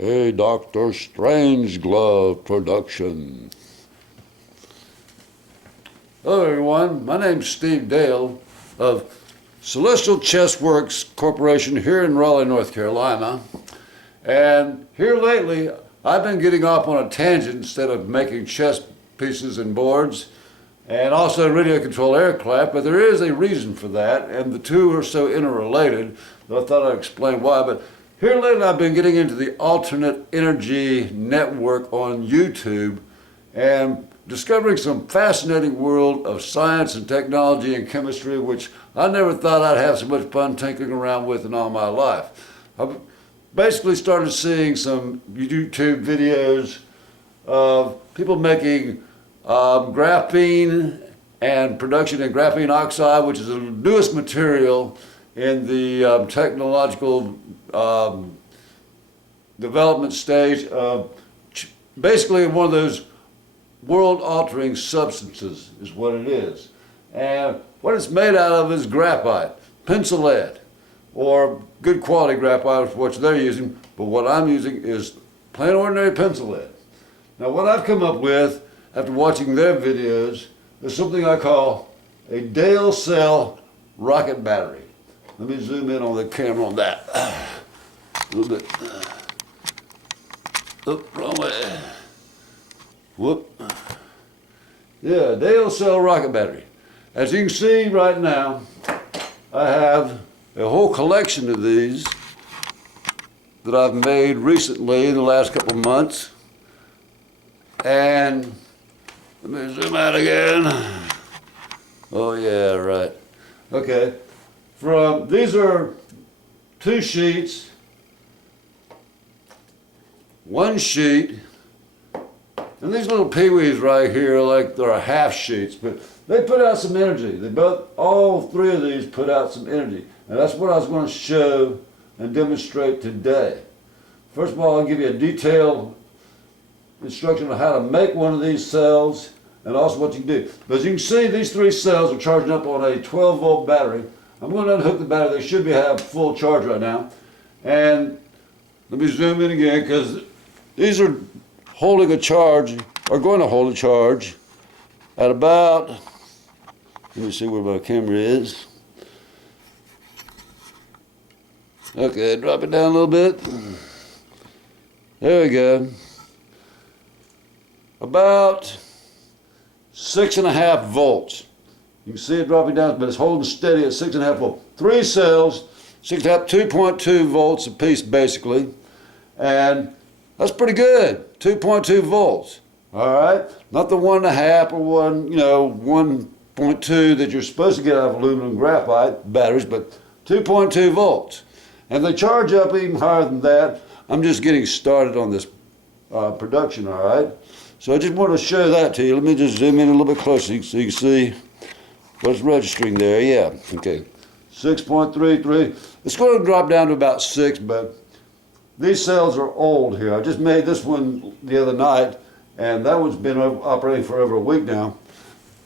A Dr. Strangeglove production. Hello everyone, my name's Steve Dale of Celestial Chess Works Corporation here in Raleigh, North Carolina. And here lately, I've been getting off on a tangent instead of making chess pieces and boards and also radio control aircraft, but there is a reason for that, and the two are so interrelated that I thought I'd explain why. But here lately I've been getting into the alternate energy network on YouTube and discovering some fascinating world of science and technology and chemistry, which I never thought I'd have so much fun tinkering around with in all my life. I've basically started seeing some YouTube videos of people making graphene and production of graphene oxide, which is the newest material in the technological development stage of basically one of those world-altering substances is what it is. And what it's made out of is graphite, pencil lead, or good quality graphite, which they're using, but what I'm using is plain ordinary pencil lead. Now what I've come up with after watching their videos is something I call a Dailcell Rocket Battery. Let me zoom in on the camera on that. A little bit. Oop, wrong way. Whoop. Yeah, Dailcell Rocket Battery. As you can see right now, I have a whole collection of these that I've made recently in the last couple of months. And let me zoom out again. Oh yeah, right. Okay. These are two sheets, one sheet, and these little peewees right here, like they're half sheets, but they put out some energy. All three of these put out some energy. And that's what I was going to show and demonstrate today. First of all, I'll give you a detailed instruction on how to make one of these cells and also what you can do. But as you can see, these three cells are charging up on a 12-volt battery. I'm going to unhook the battery. They should have full charge right now. And let me zoom in again, because these are holding a charge, or going to hold a charge at about, let me see where my camera is. Okay, drop it down a little bit. There we go. About 6.5 volts. You can see it dropping down, but it's holding steady at 6.5 volts. Three cells, 6.5, 2.2 volts a piece basically. And that's pretty good, 2.2 volts. All right, not the 1.5 or 1.2 that you're supposed to get out of aluminum graphite batteries, but 2.2 volts. And they charge up even higher than that. I'm just getting started on this production, all right? So I just want to show that to you. Let me just zoom in a little bit closer so you can see what's registering there. Yeah, okay, 6.33. It's going to drop down to about 6, but these cells are old here. I just made this one the other night, and that one's been operating for over a week now.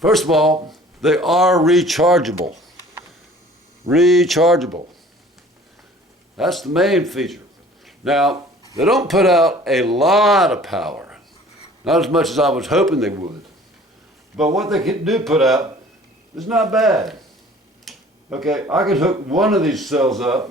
First of all, they are rechargeable. Rechargeable. That's the main feature. Now, they don't put out a lot of power. Not as much as I was hoping they would. But what they do put out is not bad. Okay, I can hook one of these cells up.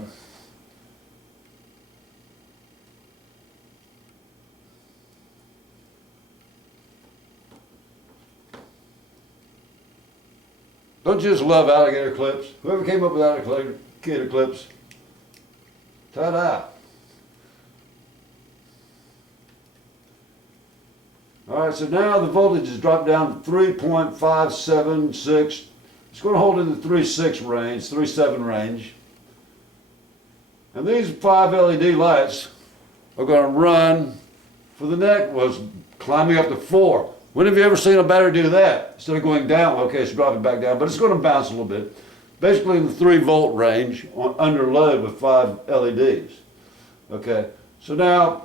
Don't you just love alligator clips? Whoever came up with alligator clips, ta-da. All right, so now the voltage has dropped down to 3.576. It's going to hold in the 3.6 range, 3.7 range. And these 5 LED lights are going to run for the neck was climbing up to 4. When have you ever seen a battery do that? Instead of going down, okay, it's dropping back down, but it's going to bounce a little bit. Basically in the 3-volt range under load with 5 LEDs. Okay, so now,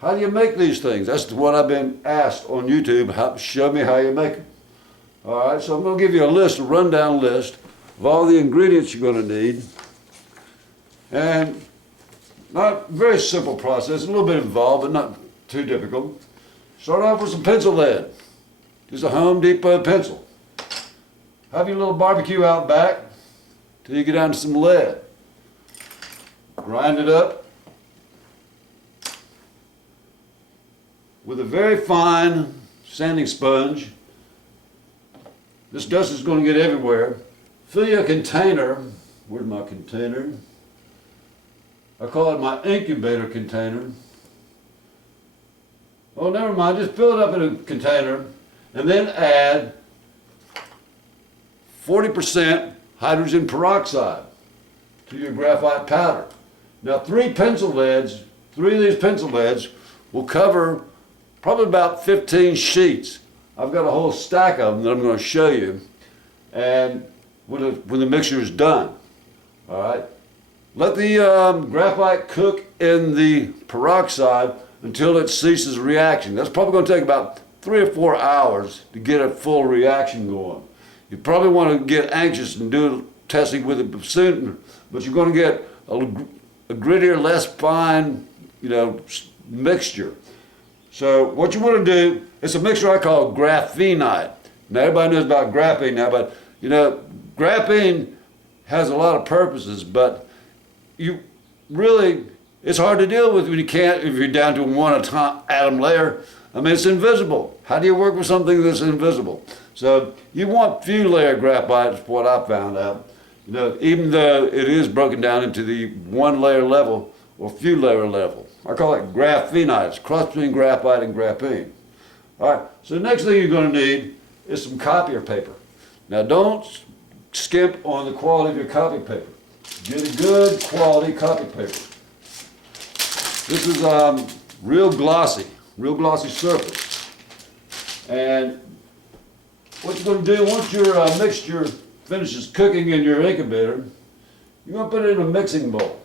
how do you make these things? That's what I've been asked on YouTube. Show me how you make them. All right, so I'm going to give you a list, a rundown list of all the ingredients you're going to need. And Not very simple process, a little bit involved, but not too difficult. Start off with some pencil lead. Just a Home Depot pencil. Have your little barbecue out back till you get down to some lead. Grind it up with a very fine sanding sponge. This dust is going to get everywhere. Fill your container. Where's my container? I call it my incubator container. Oh, never mind. Just fill it up in a container and then add 40% hydrogen peroxide to your graphite powder. Now, three of these pencil leads will cover probably about 15 sheets. I've got a whole stack of them that I'm going to show you, and when the mixture is done. All right. Let the graphite cook in the peroxide until it ceases reaction. That's probably going to take about 3 or 4 hours to get a full reaction going. You probably want to get anxious and do testing with it soon, but you're going to get a grittier, less fine, mixture. So what you want to do, it's a mixture I call graphenite. Now everybody knows about graphene now, but graphene has a lot of purposes, but it's hard to deal with when if you're down to one atom layer. I mean, it's invisible. How do you work with something that's invisible? So you want few layer graphite, is what I found out. Even though it is broken down into the one layer level or few layer level. I call it graphenite. It's cross between graphite and graphene. All right, so the next thing you're going to need is some copier paper. Now don't skimp on the quality of your copy paper. Get a good quality copy paper. This is real glossy surface. And what you're going to do, once your mixture finishes cooking in your incubator, you're going to put it in a mixing bowl.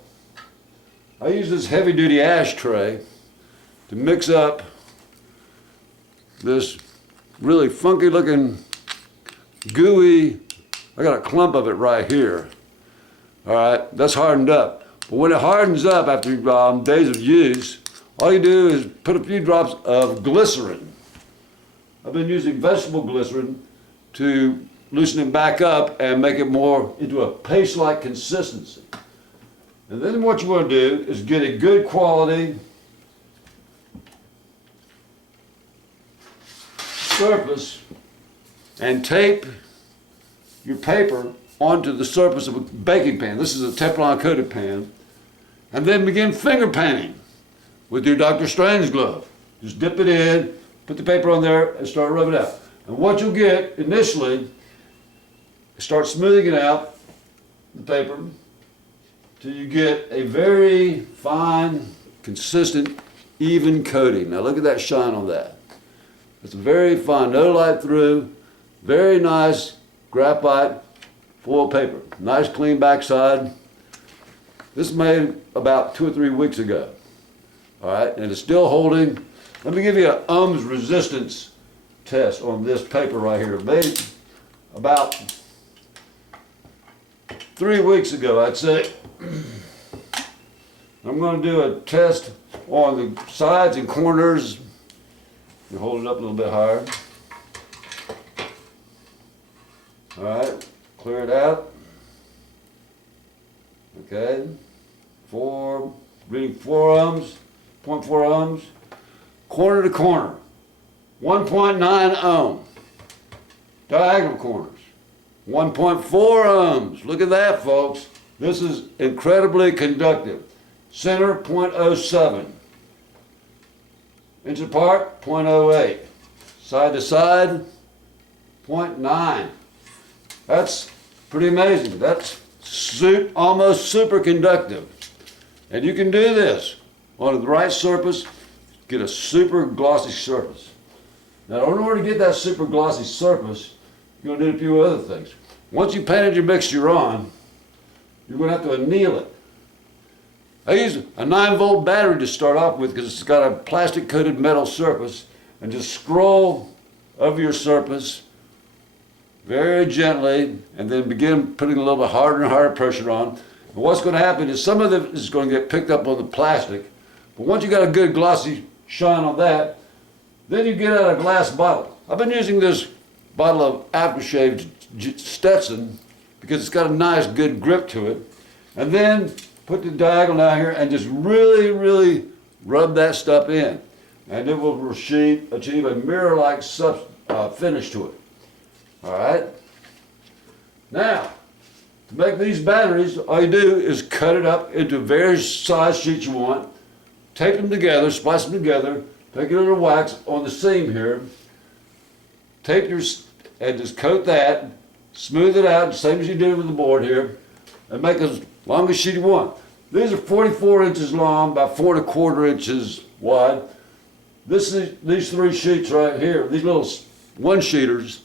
I use this heavy-duty ashtray to mix up this really funky-looking, gooey, I got a clump of it right here. All right, that's hardened up. But when it hardens up after days of use, all you do is put a few drops of glycerin. I've been using vegetable glycerin to loosen it back up and make it more into a paste-like consistency. And then what you want to do is get a good quality surface and tape your paper onto the surface of a baking pan. This is a Teflon coated pan. And then begin finger painting with your Dr. Strange glove. Just dip it in, put the paper on there, and start rubbing it out. And what you'll get initially, start smoothing it out, the paper, till you get a very fine, consistent, even coating. Now look at that shine on that. It's very fine, no light through, very nice graphite foil paper. Nice clean backside. This was made about 2 or 3 weeks ago. All right, and it's still holding. Let me give you an ohms resistance test on this paper right here. Made it about 3 weeks ago, I'd say. I'm going to do a test on the sides and corners. You hold it up a little bit higher. All right, clear it out. Okay, reading 4 ohms, 0.4 ohms, corner to corner, 1.9 ohm, diagonal corners, 1.4 ohms. Look at that, folks. This is incredibly conductive. Center, 0.07. Inch apart, 0.08. Side to side, 0.9. That's pretty amazing. That's almost super conductive. And you can do this on the right surface, get a super glossy surface. Now in order to get that super glossy surface, you're going to need a few other things. Once you painted your mixture on, you're going to have to anneal it. I use a 9-volt battery to start off with because it's got a plastic coated metal surface, and just scroll over your surface very gently and then begin putting a little bit harder and harder pressure on And what's going to happen is some of it is going to get picked up on the plastic, but once you got a good glossy shine on that, then you get out a glass bottle. I've been using this bottle of aftershave Stetson because it's got a nice good grip to it. And then put the diagonal down here and just really, really rub that stuff in. And it will achieve a mirror-like finish to it. All right? Now, to make these batteries, all you do is cut it up into various size sheets you want, tape them together, splice them together, take a little wax on the seam here, tape and just coat that, smooth it out, same as you did with the board here, and make as long a sheet you want. These are 44 inches long, about 4¼ inches wide. These 3 sheets right here, these little one-sheeters,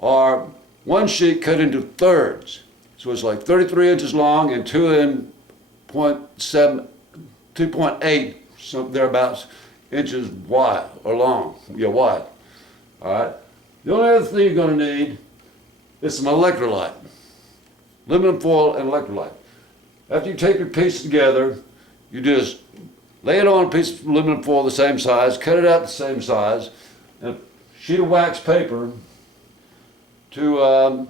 are one sheet cut into thirds. So it's like 33 inches long and 2.8, something thereabouts, inches wide or long. Yeah, wide. All right. The only other thing you're going to need is some electrolyte, aluminum foil and electrolyte. After you take your piece together, you just lay it on a piece of aluminum foil the same size, cut it out the same size, and a sheet of wax paper to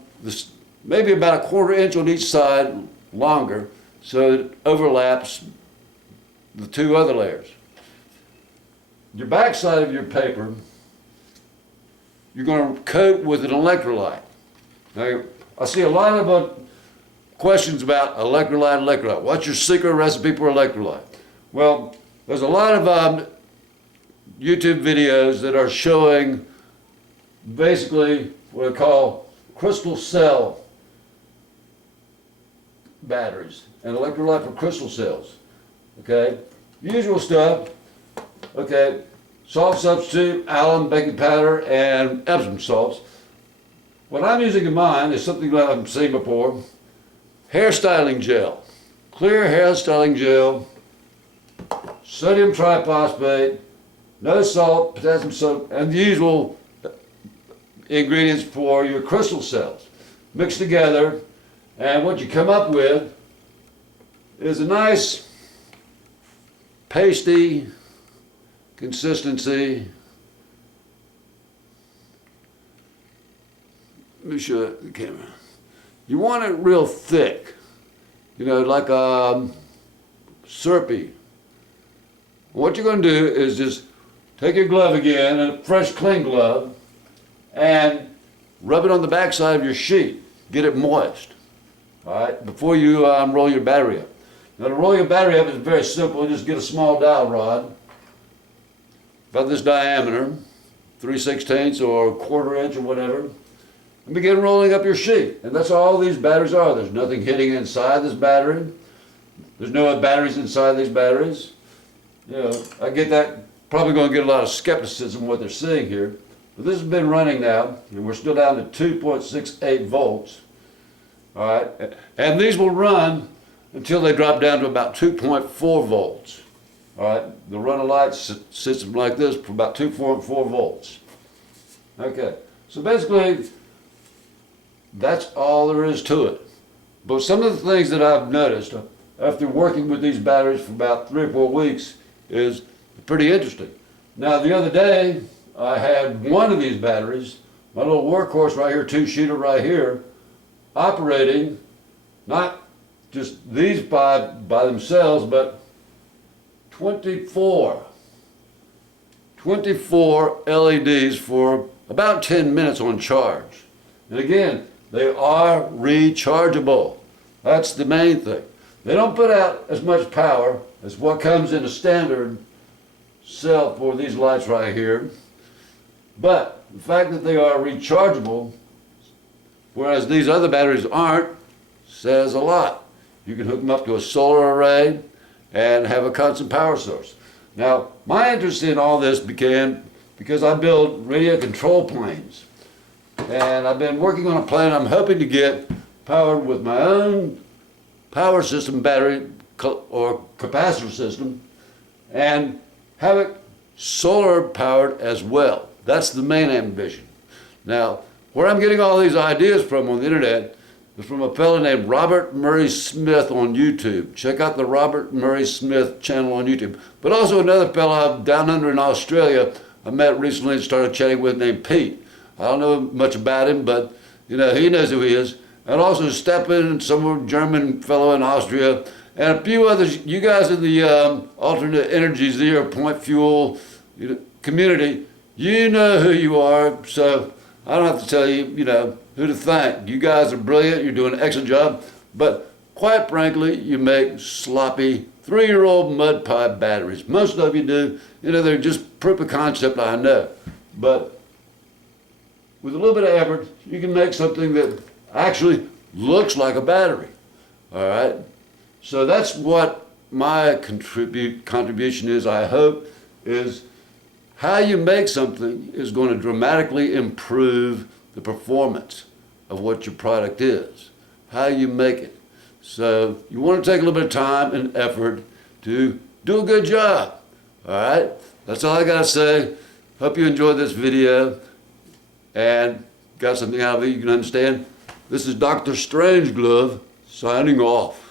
maybe about 1/4 inch on each side longer, so it overlaps the 2 other layers. Your back side of your paper, you're going to coat with an electrolyte. Now, I see a lot of questions about electrolyte. What's your secret recipe for electrolyte? Well, there's a lot of YouTube videos that are showing basically what I call crystal cell batteries and electrolyte for crystal cells. Okay, usual stuff. Okay, salt substitute, alum, baking powder, and Epsom salts. What I'm using in mine is something that I've seen before: hairstyling gel, clear hairstyling gel, sodium triphosphate, no salt, potassium soap, and the usual ingredients for your crystal cells mixed together. And what you come up with is a nice pasty consistency. Let me show the camera. You want it real thick, you know, like syrupy. What you're going to do is just take your glove again, a fresh clean glove, and rub it on the back side of your sheet. Get it moist, all right, before you roll your battery up. Now, to roll your battery up is very simple. Just get a small dowel rod, about this diameter, 3/16 or 1/4 inch or whatever, and begin rolling up your sheet. And that's all these batteries are. There's nothing hitting inside this battery. There's no batteries inside these batteries. You know, I get that, probably going to get a lot of skepticism what they're seeing here. But this has been running now, and we're still down to 2.68 volts. All right, and these will run until they drop down to about 2.4 volts. All right, the run of light system like this for about 2.4 volts. Okay, so basically, that's all there is to it. But some of the things that I've noticed after working with these batteries for about 3 or 4 weeks is pretty interesting. Now, the other day, I had one of these batteries, my little workhorse right here, 2-sheeter right here, operating not just these by themselves, but 24 LEDs for about 10 minutes on charge. And again, they are rechargeable. That's the main thing. They don't put out as much power as what comes in a standard cell for these lights right here. But the fact that they are rechargeable, whereas these other batteries aren't, says a lot. You can hook them up to a solar array and have a constant power source. Now, my interest in all this began because I build radio control planes. And I've been working on a plane I'm hoping to get powered with my own power system battery or capacitor system and have it solar powered as well. That's the main ambition. Now, where I'm getting all these ideas from on the internet is from a fellow named Robert Murray Smith on YouTube. Check out the Robert Murray Smith channel on YouTube. But also another fellow down under in Australia I met recently and started chatting with named Pete. I don't know much about him, but he knows who he is. And also Stepan, some German fellow in Austria, and a few others. You guys in the alternate energy, zero point fuel community, you know who you are, so I don't have to tell you, who to thank. You guys are brilliant, you're doing an excellent job, but quite frankly, you make sloppy 3-year-old mud pipe batteries. Most of you do, they're just proof of concept, I know. But with a little bit of effort, you can make something that actually looks like a battery, all right? So that's what my contribution is, I hope, is how you make something is going to dramatically improve the performance of what your product is, how you make it. So you want to take a little bit of time and effort to do a good job, all right? That's all I got to say. Hope you enjoyed this video and got something out of it you can understand. This is Dr. Strangeglove signing off.